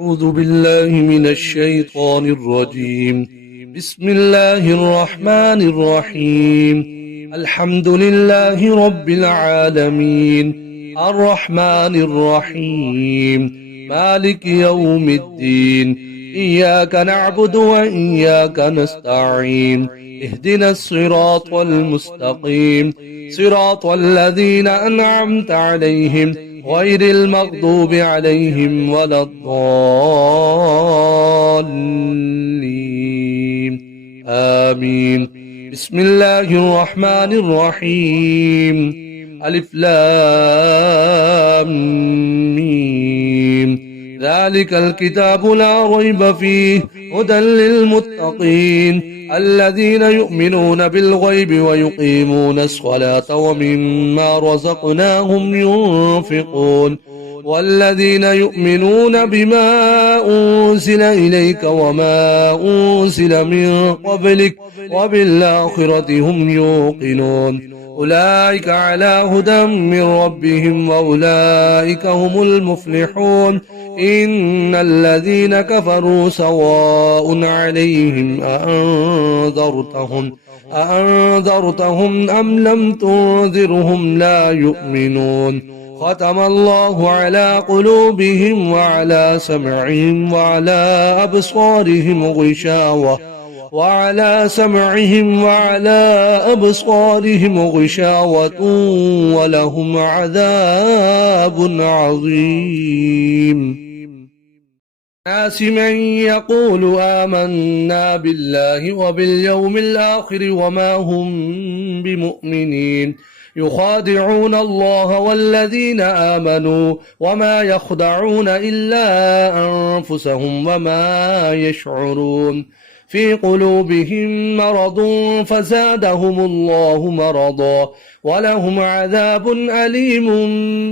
أعوذ بالله من الشيطان الرجيم. بسم الله الرحمن الرحيم. الحمد لله رب العالمين، الرحمن الرحيم، مالك يوم الدين. إياك نعبد وإياك نستعين. اهدنا الصراط المستقيم، صراط الذين أنعمت عليهم غير المغضوب عليهم ولا الضالين. آمين. بسم الله الرحمن الرحيم. ألف لام ميم. ذلك الكتاب لا ريب فيه هدى للمتقين الذين يؤمنون بالغيب ويقيمون الصلاة ومما رزقناهم ينفقون والذين يؤمنون بما أنزل إليك وما أنزل من قبلك وبالآخرة هم يوقنون أولئك على هدى من ربهم وأولئك هم المفلحون. إن الذين كفروا سواء عليهم أأنذرتهم أم لم تنذرهم لا يؤمنون. ختم الله على قلوبهم وعلى سمعهم وعلى أبصارهم غشاوة ولهم عذاب عظيم. الناس من يقول آمنا بالله وباليوم الآخر وما هم بمؤمنين يخادعون الله والذين آمنوا وما يخدعون إلا أنفسهم وما يشعرون. في قلوبهم مرض فزادهم الله مرضا ولهم عذاب أليم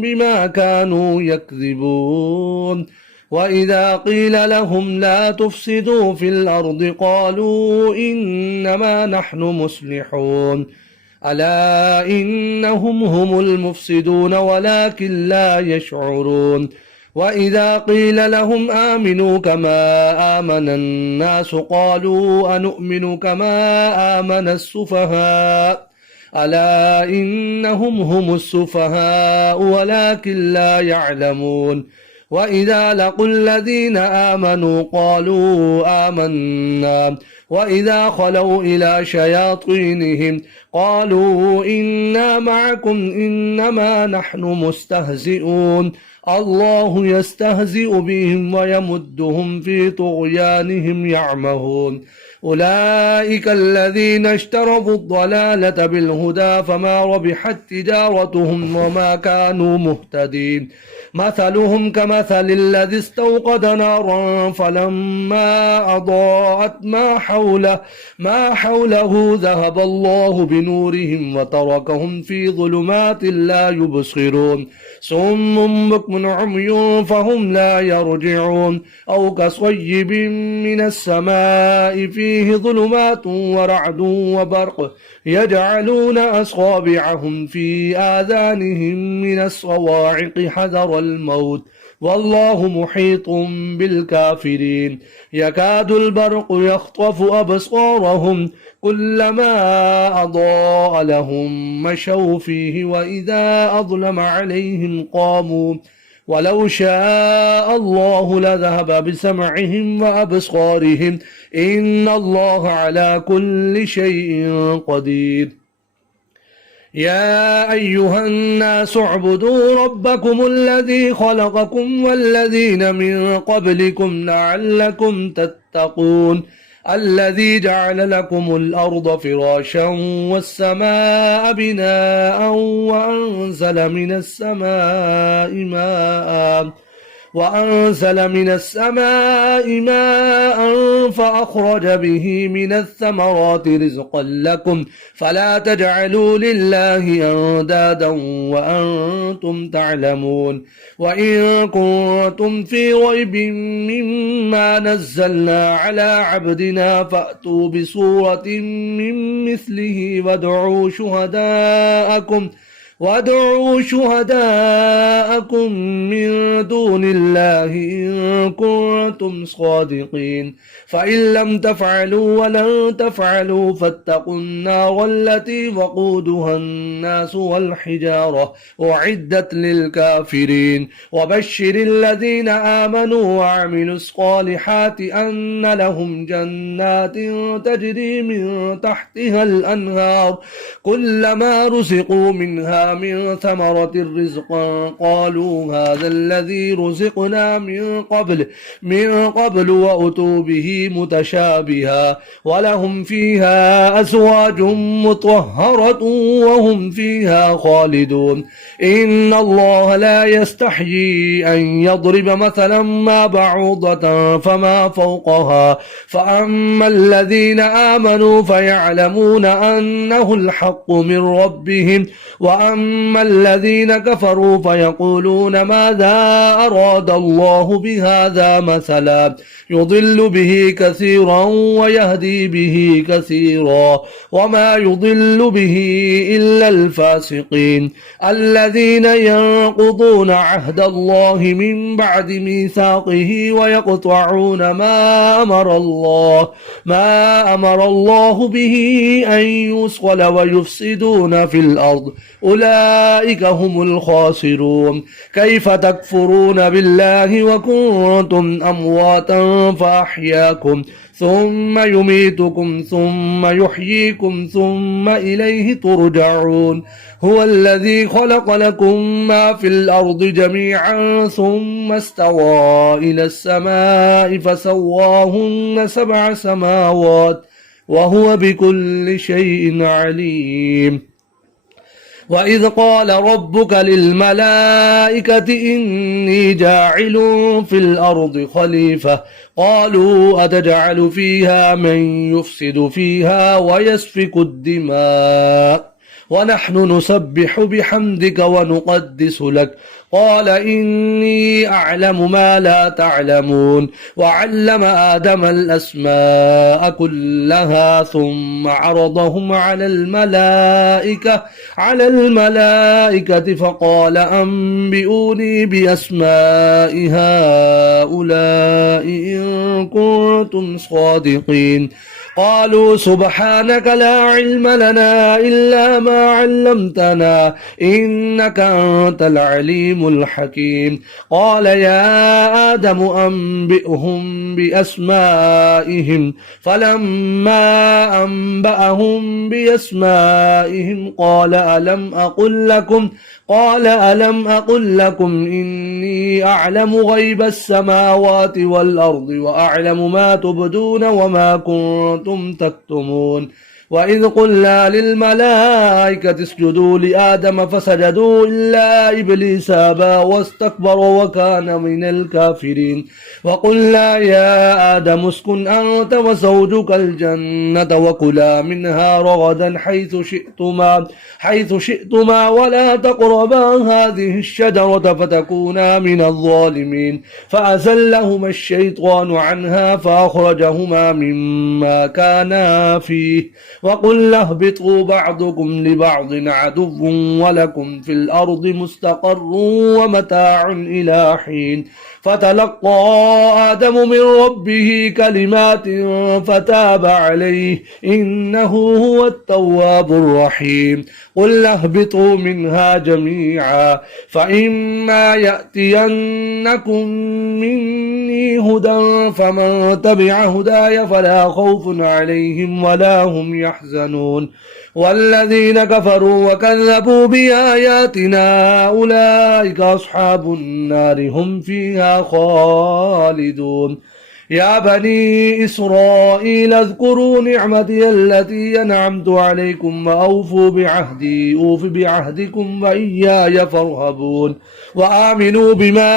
بما كانوا يكذبون. وإذا قيل لهم لا تفسدوا في الأرض قالوا إنما نحن مصلحون ألا إنهم هم المفسدون ولكن لا يشعرون. وإذا قيل لهم آمنوا كما آمن الناس قالوا أنؤمن كما آمن السفهاء ألا إنهم هم السفهاء ولكن لا يعلمون. وإذا لقوا الذين آمنوا قالوا آمنا وإذا خلوا إلى شياطينهم قالوا إنا معكم إنما نحن مستهزئون. الله يستهزئ بهم ويمدهم في طغيانهم يعمهون. أولئك الذين اشتروا الضلالة بالهدى فما ربحت تجارتهم وما كانوا مهتدين. مثلهم كمثل الذي استوقد نارا فلما أضاءت ما حوله ذهب الله بنورهم وتركهم في ظلمات لا يبصرون. صم بكم عمي فهم لا يرجعون. أو كصيب من السماء فيه ظلمات ورعد وبرق يجعلون أصابعهم في آذانهم من الصواعق حذر الموت والله محيط بالكافرين. يكاد البرق يخطف أبصارهم كلما أضاء لهم مشوا فيه وإذا أظلم عليهم قاموا ولو شاء الله لذهب بسمعهم وأبصارهم إن الله على كل شيء قدير. يا أيها الناس اعبدوا ربكم الذي خلقكم والذين من قبلكم لعلكم تتقون. الذي جعل لكم الأرض فراشا والسماء بناء وأنزل من السماء ماء فأخرج به من الثمرات رزقا لكم فلا تجعلوا لله أندادا وأنتم تعلمون. وإن كنتم في ريب مما نزلنا على عبدنا فأتوا بسورة من مثله وادعوا شهداءكم من دون الله إن كنتم صادقين فإن لم تفعلوا ولن تفعلوا فاتقوا النار التي وقودها الناس والحجارة أعدت للكافرين وبشر الذين آمنوا وعملوا الصالحات أن لهم جنات تجري من تحتها الأنهار كلما رزقوا منها من ثمرة رزقا قالوا هذا الذي رزقنا من قبل وأتوا به متشابها ولهم فيها أزواج مطهرة وهم فيها خالدون إن الله لا يستحيي أن يضرب مثلا ما بعوضة فما فوقها فأما الذين آمنوا فيعلمون أنه الحق من ربهم وأما الذين كفروا فيقولون ماذا أراد الله بهذا مثلا يضل به كثيرا ويهدي به كثيرا وما يضل به إلا الفاسقين الذين ينقضون عهد الله من بعد ميثاقه ويقطعون ما أمر الله به أن يوصل ويفسدون في الأرض أولئك هم الخاسرون كيف تكفرون بالله وكنتم أمواتا فأحياكم ثم يميتكم ثم يحييكم ثم إليه ترجعون هو الذي خلق لكم ما في الأرض جميعا ثم استوى إلى السماء فسواهن 7 سماوات وهو بكل شيء عليم وإذ قال ربك للملائكة إني جاعل في الأرض خليفة قالوا أتجعل فيها من يفسد فيها ويسفك الدماء ونحن نسبح بحمدك ونقدس لك قال إني أعلم ما لا تعلمون وعلم آدم الأسماء كلها ثم عرضهم على الملائكة فقال أنبئوني بأسماء هؤلاء إن كنتم صادقين قالوا سبحانك لا علم لنا إلا ما علمتنا إنك أنت العليم الحكيم قال يا آدم أنبئهم بأسمائهم فلما أنبأهم بأسمائهم قال ألم أقل لكم إني أعلم غيب السماوات والأرض وأعلم ما تبدون وما كنتم تكتمون وإذ قلنا للملائكة اسجدوا لآدم فسجدوا إلا إبليس أبى واستكبر وكان من الكافرين وقلنا يا آدم اسكن أنت وزوجك الجنة وكلا منها رغدا حيث شئتما ولا تقربا هذه الشجرة فتكونا من الظالمين فأزلهما الشيطان عنها فأخرجهما مما كانا فيه وقلنا اهبطوا بعضكم لبعض عدو ولكم في الأرض مستقر ومتاع إلى حين فتلقى آدم من ربه كلمات فتاب عليه إنه هو التواب الرحيم قل اهبطوا منها جميعا فإما يأتينكم مني هدى فمن تبع هداي فلا خوف عليهم ولا هم يحزنون والذين كفروا وكذبوا بآياتنا أولئك أصحاب النار هم فيها خالدون يا بني إسرائيل اذكروا نعمتي التي أنعمت عليكم وأوفوا بعهدي أوف بعهدكم وإياي فارهبون وآمنوا بما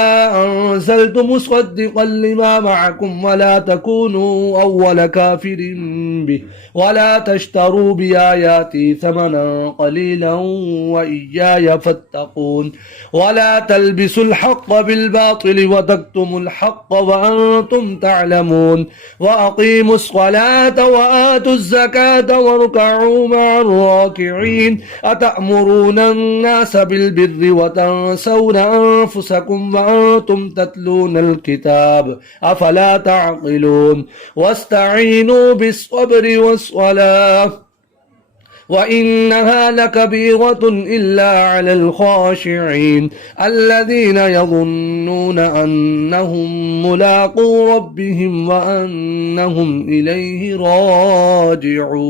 أنزلت مصدقا لما معكم ولا تكونوا أول كافر به ولا تشتروا بآياتي ثمنا قليلا وإياي فاتقون ولا تلبسوا الحق بالباطل وتكتموا الحق وأنتم تعلمون يعلمون وأقيموا الصلاة وآتوا الزكاة واركعوا مع الراكعين أتأمرون الناس بالبر وتنسون أنفسكم وأنتم تتلون الكتاب أفلا تعقلون واستعينوا بالصبر والصلاة وإنها لكبيرة إلا على الخاشعين الذين يظنون أنهم ملاقو ربهم وأنهم إليه راجعون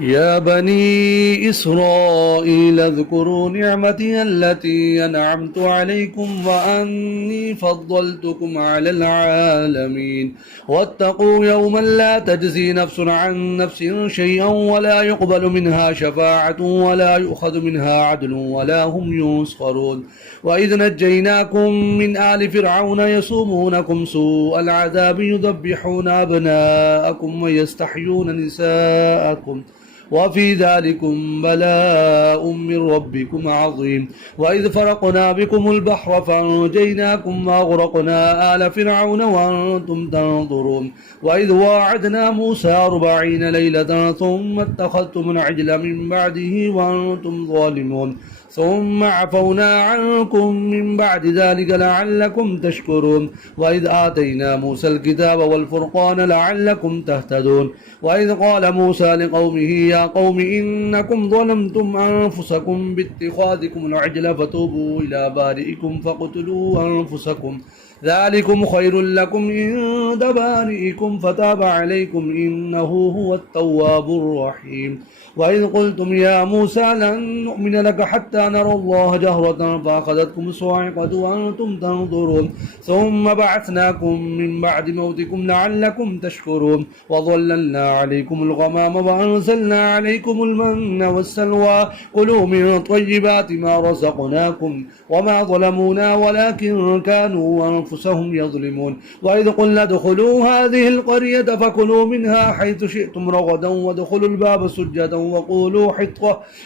يا بني إسرائيل اذكروا نعمتي التي أنعمت عليكم وأني فضلتكم على العالمين واتقوا يوما لا تجزي نفس عن نفس شيئا ولا يقبل منها شفاعة ولا يؤخذ منها عدل ولا هم ينصرون وإذ نجيناكم من آل فرعون يسومونكم سوء العذاب يذبحون أبناءكم ويستحيون نساءكم وفي ذلكم بلاء من ربكم عظيم وإذ فرقنا بكم البحر فأنجيناكم وأغرقنا آل فرعون وأنتم تنظرون وإذ واعدنا موسى 40 ليلة ثم اتخذتم العجل من بعده وأنتم ظالمون ثم عفونا عنكم من بعد ذلك لعلكم تشكرون وإذ آتينا موسى الكتاب والفرقان لعلكم تهتدون وإذ قال موسى لقومه يا قوم إنكم ظلمتم أنفسكم باتخاذكم العجل فتوبوا إلى بارئكم فاقتلوا أنفسكم ذلكم خير لكم عند بارئكم فتاب عليكم إنه هو التواب الرحيم وإذ قلتم يا موسى لن نؤمن لك حتى نرى الله جهرة فأخذتكم الصاعقة وأنتم تنظرون ثم بعثناكم من بعد موتكم لعلكم تشكرون وظللنا عليكم الغمام وأنزلنا عليكم المن والسلوى كلوا من طيبات ما رزقناكم وما ظلمونا ولكن كانوا أنفسهم يظلمون وإذ قلنا ادخلوا هذه القرية فكلوا منها حيث شئتم رغدا وادخلوا الباب سجدا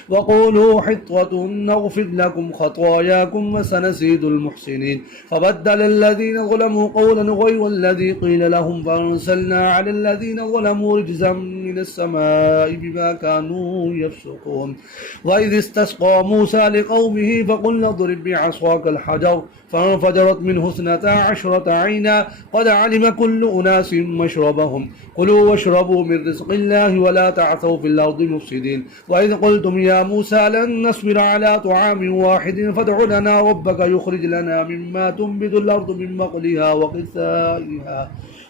وقولوا حطة نغفر لكم خطاياكم وسنزيد المحسنين فبدل الذين ظلموا قولا غير الذي قيل لهم فأرسلنا على الذين ظلموا رجزا من السماء بما كانوا يفسقون وإذ استسقى موسى لقومه فقلنا اضرب بعصاك الحجر فانفجرت منه 12 عينا قد علم كل أناس مشربهم كلوا واشربوا من رزق الله ولا تعثوا في الأرض مفسدين وإذ قلتم يا موسى لن نصبر على طعام واحد فادع لنا ربك يخرج لنا مما تنبت الأرض من بقلها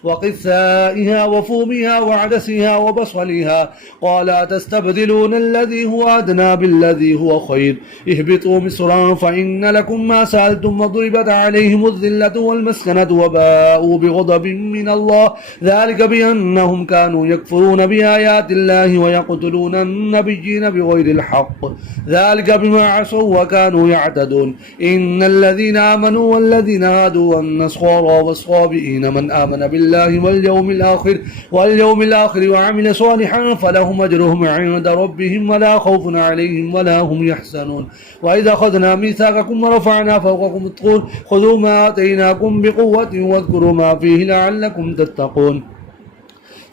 وقثائها وفومها وعدسها وبصلها قال تستبدلون الذي هو أدنى بالذي هو خير اهبطوا مصرا فإن لكم ما سألتم وضربت عليهم الذلة والمسكنة وباءوا بغضب من الله ذلك بأنهم كانوا يكفرون بآيات الله ويقتلون النبيين بغير الحق ذلك بما عصوا وكانوا يعتدون إن الذين آمنوا والذين هادوا والنصارى والصابئين من آمن بالله واليوم الآخر وعمل صالحا فلهم أجرهم عند ربهم ولا خوف عليهم ولا هم يحزنون وإذا أخذنا ميثاقكم ورفعنا فوقكم الطور خذوا ما آتيناكم بقوة واذكروا ما فيه لعلكم تتقون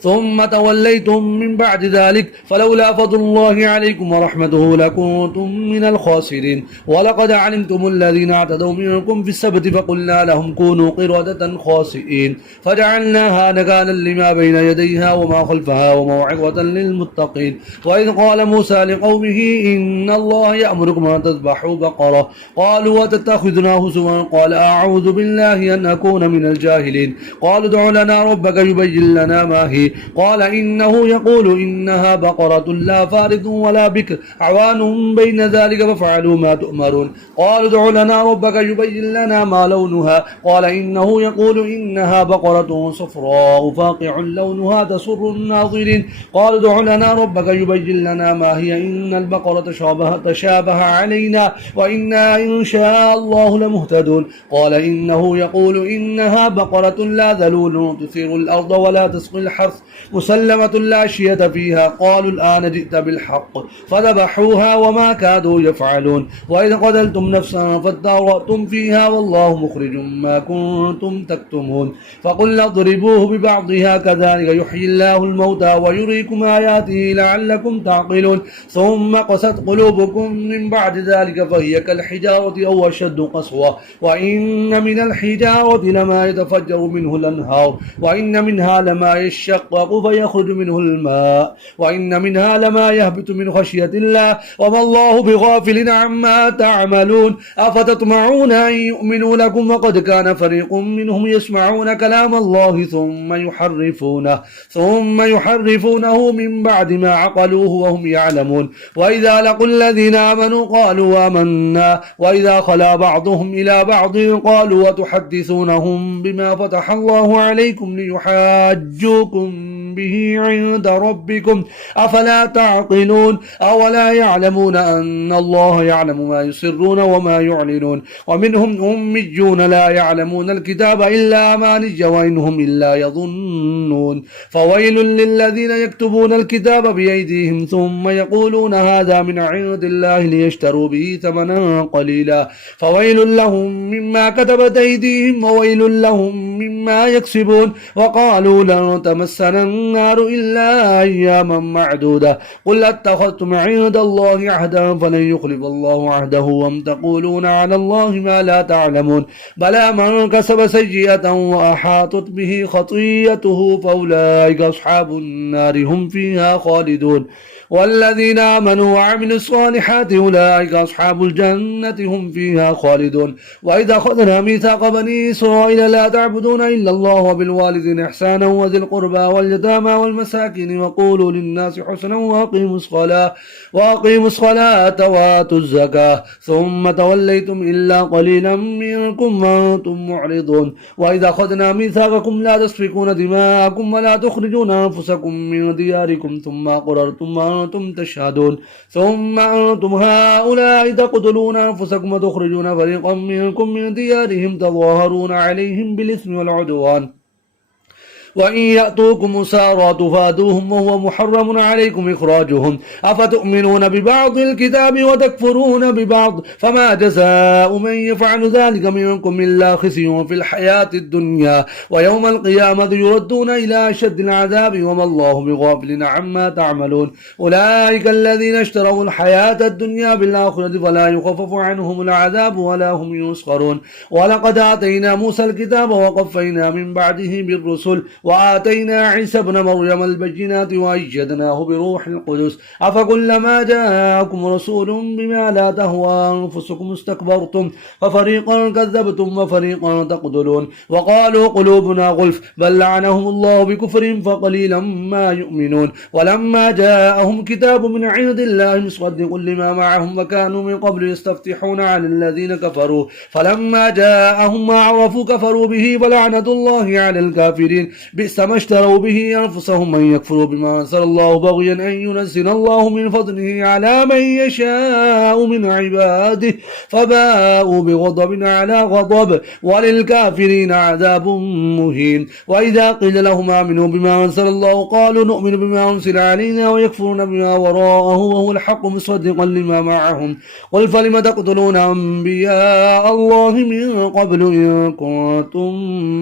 ثم توليتم من بعد ذلك فلولا فضل الله عليكم ورحمته لكنتم من الخاسرين ولقد علمتم الذين اعتدوا منكم في السبت فقلنا لهم كونوا قردة خاسئين فجعلناها نكالا لما بين يديها وما خلفها وموعظة للمتقين وإذ قال موسى لقومه إن الله يأمركم أن تذبحوا بقرة قالوا وتتخذنا هزوا قال أعوذ بالله أن أكون من الجاهلين قالوا ادع لنا ربك يبين لنا ما هي قال إنه يقول إنها بقرة لا فارض ولا بكر عوان بين ذلك فافعلوا ما تؤمرون قالوا ادع لنا ربك يبين لنا ما لونها قال إنه يقول إنها بقرة صفراء فاقع لونها تسر الناظرين قالوا ادع لنا ربك يبين لنا ما هي إن البقرة تشابه علينا وإنا إن شاء الله لمهتدون قال إنه يقول إنها بقرة لا ذلول تثير الأرض ولا تسقي الحرث الناس مسلمة لا شية فيها قالوا الآن جئت بالحق فذبحوها وما كادوا يفعلون وإذ قتلتم نفسا فادارأتم فيها والله مخرج ما كنتم تكتمون فقلنا اضربوه ببعضها كذلك يحيي الله الموتى ويريكم آياته لعلكم تعقلون ثم قست قلوبكم من بعد ذلك فهي كالحجارة أو أشد قسوة وإن من الحجارة لما يتفجر منه الأنهار وإن منها لما يشقق فيخرج منه الماء وإن منها لما يهبط من خشية الله وما الله بغافل عما تعملون أفتطمعون أن يؤمنوا لكم وقد كان فريق منهم يسمعون كلام الله ثم يحرفونه من بعد ما عقلوه وهم يعلمون وإذا لقوا الذين آمنوا قالوا آمنا وإذا خلا بعضهم إلى بعض قالوا وتحدثونهم بما فتح الله عليكم ليحاجوكم به عند ربكم أفلا تعقلون أولا يعلمون أن الله يعلم ما يسرون وما يعلنون ومنهم أميون لا يعلمون الكتاب إلا أماني وإنهم إلا يظنون فويل للذين يكتبون الكتاب بأيديهم ثم يقولون هذا من عند الله ليشتروا به ثمنا قليلا فويل لهم مما كتبت أيديهم وويل لهم مما يكسبون وقالوا لن تمسنا النار إلا أياما معدودة قل اتخذتم عند الله عهدا فلن يخلف الله عهده وام تقولون على الله ما لا تعلمون بلى من كسب سيئة وأحاطت به خطيئته فأولئك أصحاب النار هم فيها خالدون والذين آمنوا وعملوا الصالحات أولئك أصحاب الجنة هم فيها خالدون وإذا أخذنا ميثاق بني إسرائيل لا تعبدون إلا الله وبالوالدين إحسانا وذي القربى واليتامى والمساكين وقولوا للناس حسنا وأقيموا الصلاة وآتوا الزكاة ثم توليتم إلا قليلا منكم وأنتم معرضون وإذا أخذنا ميثاقكم لا تسفكون دماءكم ولا تخرجون أنفسكم من دياركم ثم أقررتم وأنتم تشهدون ثم أنتم هؤلاء تقتلون أنفسكم وتخرجون فريقا منكم من ديارهم تظاهرون عليهم بالإثم والعدوان وإن يأتوكم سارى تفادوهم وهو محرم عليكم إخراجهم أفتؤمنون ببعض الكتاب وتكفرون ببعض فما جزاء من يفعل ذلك منكم إلا خزي في الحياة الدنيا ويوم القيامة يردون إلى أشد العذاب وما الله بغافل عما تعملون أولئك الذين اشتروا الحياة الدنيا بالآخرة فلا يخفف عنهم العذاب ولا هم يسخرون ولقد آتينا موسى الكتاب وقفينا من بعده بالرسل وآتينا عيسى ابن مريم البينات وأيدناه بروح القدس أفكلما جاءكم رسول بما لا تهوى أنفسكم استكبرتم ففريقا كذبتم وفريقا تقتلون وقالوا قلوبنا غلف بل لعنهم الله بكفرهم فقليلا ما يؤمنون ولما جاءهم كتاب من عند الله مصدق لما معهم وكانوا من قبل يستفتحون على الذين كفروا فلما جاءهم ما عرفوا كفروا به ولعنة الله على الكافرين بئس ما اشتروا به أنفسهم من يكفروا بما أنزل الله بغيا أن ينزل الله من فضله على من يشاء من عباده فباءوا بغضب على غضب وللكافرين عذاب مهين وإذا قيل لهم آمنوا بما أنزل الله قالوا نؤمن بما أنزل علينا ويكفرون بما وراءه وهو الحق مصدقا لما معهم قل فلم تقتلون أنبياء الله من قبل إن كنتم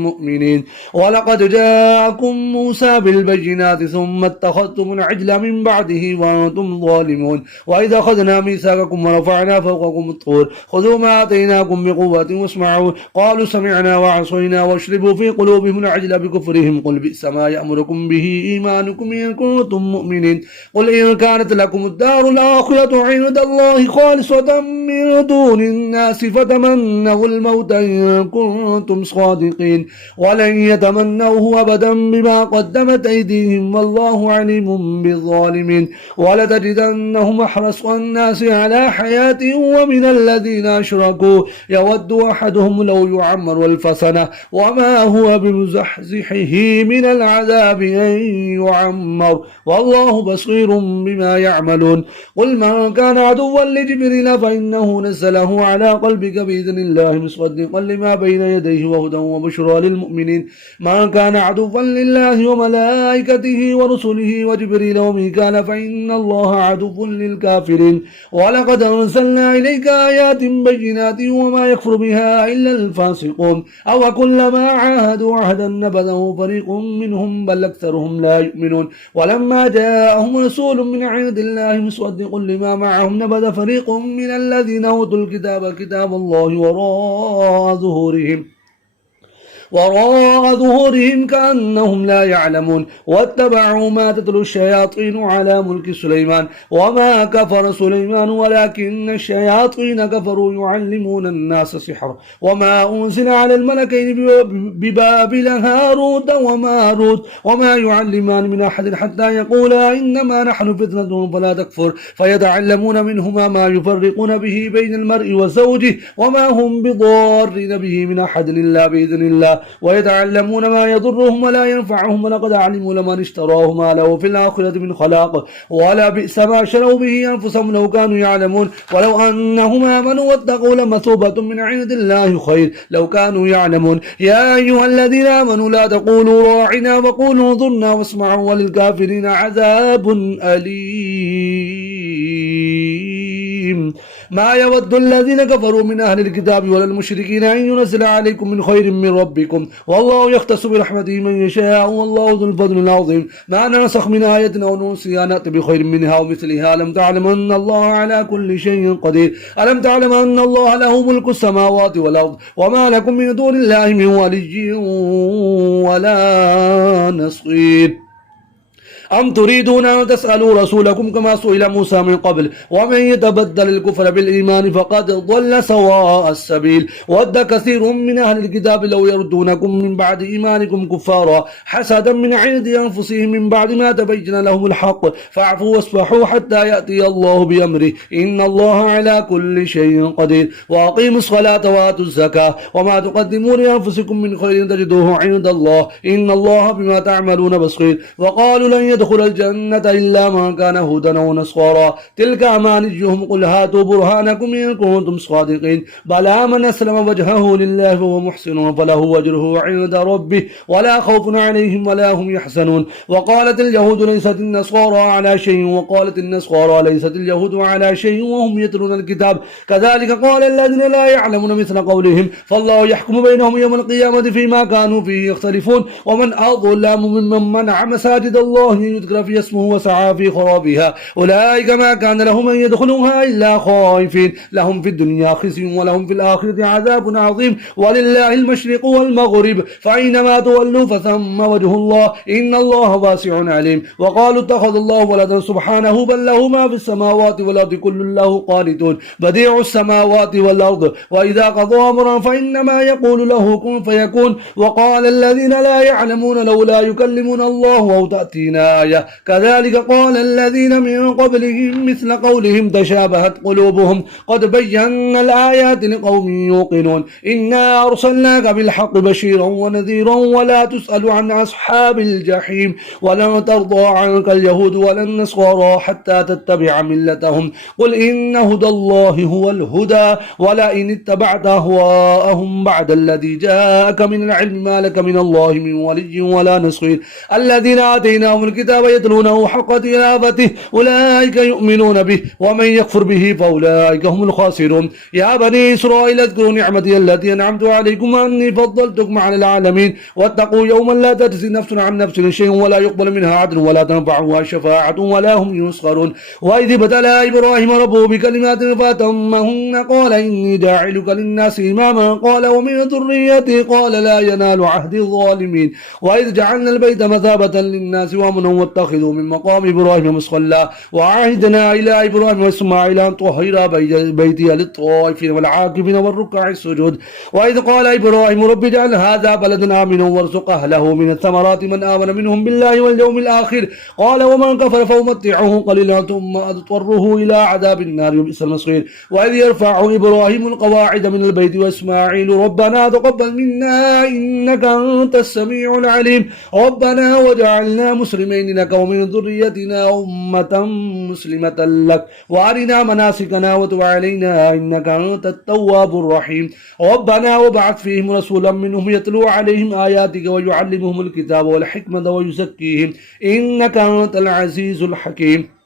مؤمنين ولقد جاءكم موسى بالبينات ثم اتخذتم العجل من بعده وأنتم ظالمون وإذا أخذنا ميثاقكم ورفعنا فوقكم الطور خذوا ما آتيناكم بقوة واسمعوا قالوا سمعنا وعصينا واشربوا في قلوبهم العجل بكفرهم قل بئس ما يأمركم به إيمانكم إن كنتم مؤمنين قل إن كانت لكم الدار الآخرة عند الله خالصة من دون الناس فتمنوا الموت إن كنتم صادقين ولن يتمنوه أبدا بما قدمت أيديهم والله عليم بالظالمين ولتجدنهم أحرص الناس على حياة ومن الذين أشركوا يود أحدهم لو يعمر ألف سنة وما هو بمزحزحه من العذاب أن يعمر والله بصير بما يعملون قل من كان عدوا لجبريل فإنه نزله على قلبك بإذن الله مصدقا لما بين يديه وهدى وبشرى للمؤمنين من كان عدوا عدوا لله وملائكته ورسله وجبريل وميكال فإن الله عدو للكافرين ولقد أرسلنا إليك آيات بينات وما يكفر بها إلا الفاسقون أو كلما عاهدوا عهدا نبذه فريق منهم بل أكثرهم لا يؤمنون ولما جاءهم رسول من عند الله مصدق لما معهم نبذ فريق من الذين أوتوا الكتاب كتاب الله وراء ظهورهم كأنهم لا يعلمون واتبعوا ما تتلو الشياطين على ملك سليمان وما كفر سليمان ولكن الشياطين كفروا يعلمون الناس السحر وما أنزل على الملكين ببابل هاروت وماروت وما يعلمان من أحد حتى يقولا إنما نحن فتنة فلا تكفر فيتعلمون منهما ما يفرقون به بين المرء وزوجه وما هم بضارين به من أحد إلا بإذن الله ويتعلمون ما يضرهم ولا ينفعهم ولقد علموا لمن اشتراه ما له في الآخرة من خلاق ولا بئس ما شروا به أنفسهم لو كانوا يعلمون ولو أنهم آمنوا واتقوا لمثوبة من عند الله خير لو كانوا يعلمون يا أيها الذين آمنوا لا تقولوا راعنا وقولوا انظرنا واسمعوا وللكافرين عذاب أليم ما يود الذين كفروا من أهل الكتاب ولا المشركين أن ينزل عليكم من خير من ربكم والله يختص برحمته من يشاء والله ذو الفضل العظيم ما ننسخ من آية أو ننسها نأتي بخير منها ومثلها ألم تعلم أن الله على كل شيء قدير ألم تعلم أن الله له ملك السماوات والأرض وما لكم من دون الله من ولي ولا نصير أم تريدون أن تسألوا رسولكم كما سئل موسى من قبل ومن يتبدل الكفر بالإيمان فقد ضل سواء السبيل ود كثير من أهل الكتاب لو يردونكم من بعد إيمانكم كفارا حسدا من عند أنفسهم من بعد ما تبين لهم الحق فاعفوا واصفحوا حتى يأتي الله بأمره إن الله على كل شيء قدير وأقيموا الصلاة وآتوا الزكاة وما تقدموا لأنفسكم من خير تجدوه عند الله إن الله بما تعملون بصير وقالوا لن يدخل الجنة إلا من كان هودا أو نصارى تلك أمانيهم قل هاتوا برهانكم إن كنتم صادقين بلى من أسلم وجهه لله فهو محسن فله أجره عند ربه ولا خوف عليهم ولا هم يحزنون وقالت اليهود ليست النصارى على شيء وقالت النصارى ليست اليهود على شيء وهم يتلون الكتاب كذلك قال الذين لا يعلمون مثل قولهم فالله يحكم بينهم يوم القيامة فيما كانوا فيه يختلفون ومن أظلم ممن منع مساجد الله يذكر في اسمه وسعى في خرابها أولئك ما كان لهم أن يدخلوها إلا خائفين لهم في الدنيا خزي ولهم في الآخرة عذاب عظيم ولله المشرق والمغرب فأينما تولوا فثم وجه الله إن الله واسع عليم وقالوا اتخذ الله ولدا سبحانه بل له ما في السماوات والأرض كل له قانتون بديع السماوات والأرض وإذا قضى أمرا فإنما يقول له كن فيكون وقال الذين لا يعلمون لولا يكلمنا الله أو تأتينا آية كذلك قال الذين من قبلهم مثل قولهم تشابهت قلوبهم قد بينا الآيات لقوم يوقنون إنا أرسلناك بالحق بشيرا ونذيرا ولا تسأل عن أصحاب الجحيم ولن ترضى عنك اليهود ولا النصارى حتى تتبع ملتهم قل إن هدى الله هو الهدى ولئن اتبعت أهواءهم بعد الذي جاءك من العلم ما لك من الله من ولي ولا نصير الذين آتيناهم الكتاب يتلونه حق تلاوته أولئك يؤمنون به ومن يكفر به فأولئك هم الخاسرون يا بني إسرائيل اذكروا نعمتي التي أنعمت عليكم أني فضلتكم على العالمين واتقوا يوما لا تجزي نفس عن نفس شيء ولا يقبل منها عدل ولا تنفعها شفاعة ولا هم ينصرون وإذ ابتلى إبراهيم ربه بكلمات فأتمهن قال إني جاعلك للناس إماما قال ومن ذريتي قال لا ينال عهد الظالمين وإذ جعلنا البيت مثابة للناس وأمنا واتخذوا من مقام إبراهيم مصلى وعهدنا إلى إبراهيم وإسماعيل أن طهرا بيتي للطائفين والعاكفين والركع السجود وإذ قال إبراهيم رب اجعل هذا بلدا آمنا وارزق أهله من الثمرات من آمن منهم بالله واليوم الآخر قال ومن كفر فأمتعه قليلا ثم أضطره إلى عذاب النار وبئس المصير وإذ يرفع إبراهيم القواعد من البيت وإسماعيل ربنا تقبل منا إنك أنت السميع العليم ربنا وجعلنا مسلمين المسلمين لك ومن ذريتنا أمة مسلمة لك وأرنا مناسكنا وتب علينا إنك أنت التواب الرحيم ربنا وابعث فيهم رسولا منهم يتلو عليهم آياتك ويعلمهم الكتاب والحكمة ويزكيهم إنك أنت العزيز الحكيم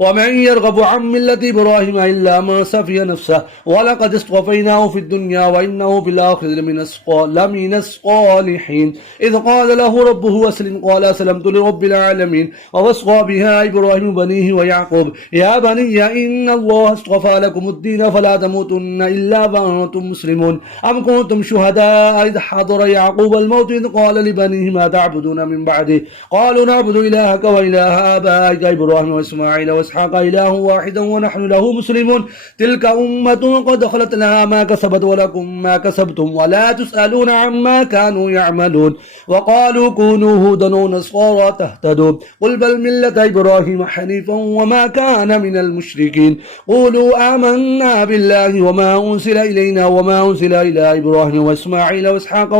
ومن يرغب عن ملة إبراهيم إلا من سفي نفسه ولقد اصطفيناه في الدنيا وإنه في الآخرة لمن الصالحين إذ قال له ربه أسلم قال أسلمت لرب العالمين ووصى بها إبراهيم بنيه ويعقوب يا بني إن الله اصطفى لكم الدين فلا تموتن إلا وأنتم مسلمون أم كنتم شهداء إذ حضر يعقوب الموت إذ قال لبنيه ما تعبدون من بعده قالوا نعبد إلهك وإله آبائك إبراهيم وإسماعيل وإسحاق إله واحدا ونحن له مسلمون تلك أمة قد خلت لها ما كسبت ولكم ما كسبتم ولا تسألون عما كانوا يعملون وقالوا كونوا هودا ونصارى تهتدوا قل بل ملة إبراهيم حنيفا وما كان من المشركين قولوا آمنا بالله وما أنزل إلينا وما أنزل إلى إبراهيم وإسماعيل وإسحاق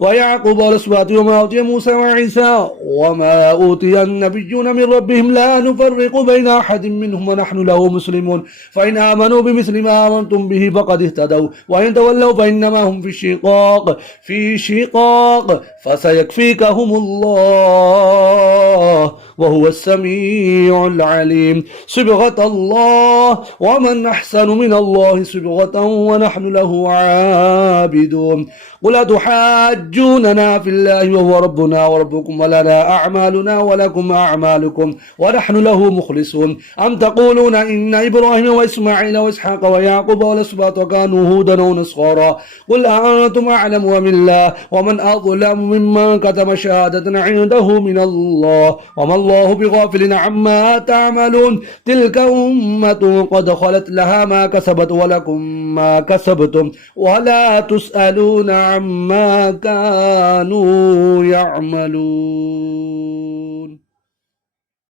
ويعقوب والأسباط وما أوتي موسى وعيسى وما أوتي النبيون من ربهم لا نفرق بين أحد منهم ونحن له مسلمون فإن آمنوا بمثل ما آمنتم به فقد اهتدوا وإن تولوا فإنما هم في شقاق فسيكفيكهم الله وهو السميع العليم صبغة الله ومن أحسن من الله صبغة ونحن له عابدون قل أتحاجوننا في الله وهو ربنا وربكم ولنا أعمالنا ولكم أعمالكم ونحن له مخلصون أم تقولون إن إبراهيم وإسماعيل وإسحاق ويعقوب والأسباط كانوا هودا ونصارى قل أنتم أعلم أم الله ومن أظلم ممن كتم شهادة عنده من الله وما الله بغافل عما تعملون تلك أمة قد خلت لها ما كسبت ولكم ما كسبتم ولا تسألون عما كانوا يعملون